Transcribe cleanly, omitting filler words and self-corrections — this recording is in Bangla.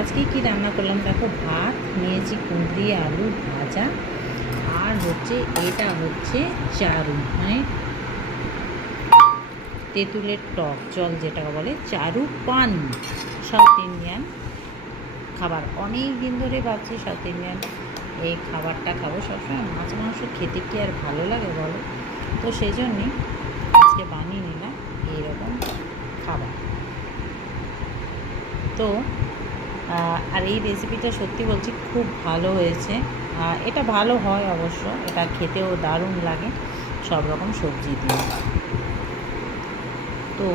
আজকে কি রান্না করলাম দেখো, ভাত নিয়েছি, কুঁদরি আলু ভাজা, আর হচ্ছে এটা হচ্ছে চারু, মানে তেঁতুলের টক জল যেটাকে বলে চারু পান। সাউথ ইন্ডিয়ান খাবার, অনেক দিন ধরে ভাবছি সাউথ ইন্ডিয়ান এই খাবারটা খাবো। সবসময় মাছ মাংস খেতে কি আর ভালো লাগে বলো? তো সেই জন্যে আজকে বানিয়ে নিলাম এইরকম খাবার। তো আর এই রেসিপিটা সত্যি বলছি খুব ভালো হয়েছে। এটা ভালো হয় অবশ্য, এটা খেতেও দারুণ লাগে সব রকম সবজি দিয়ে। তো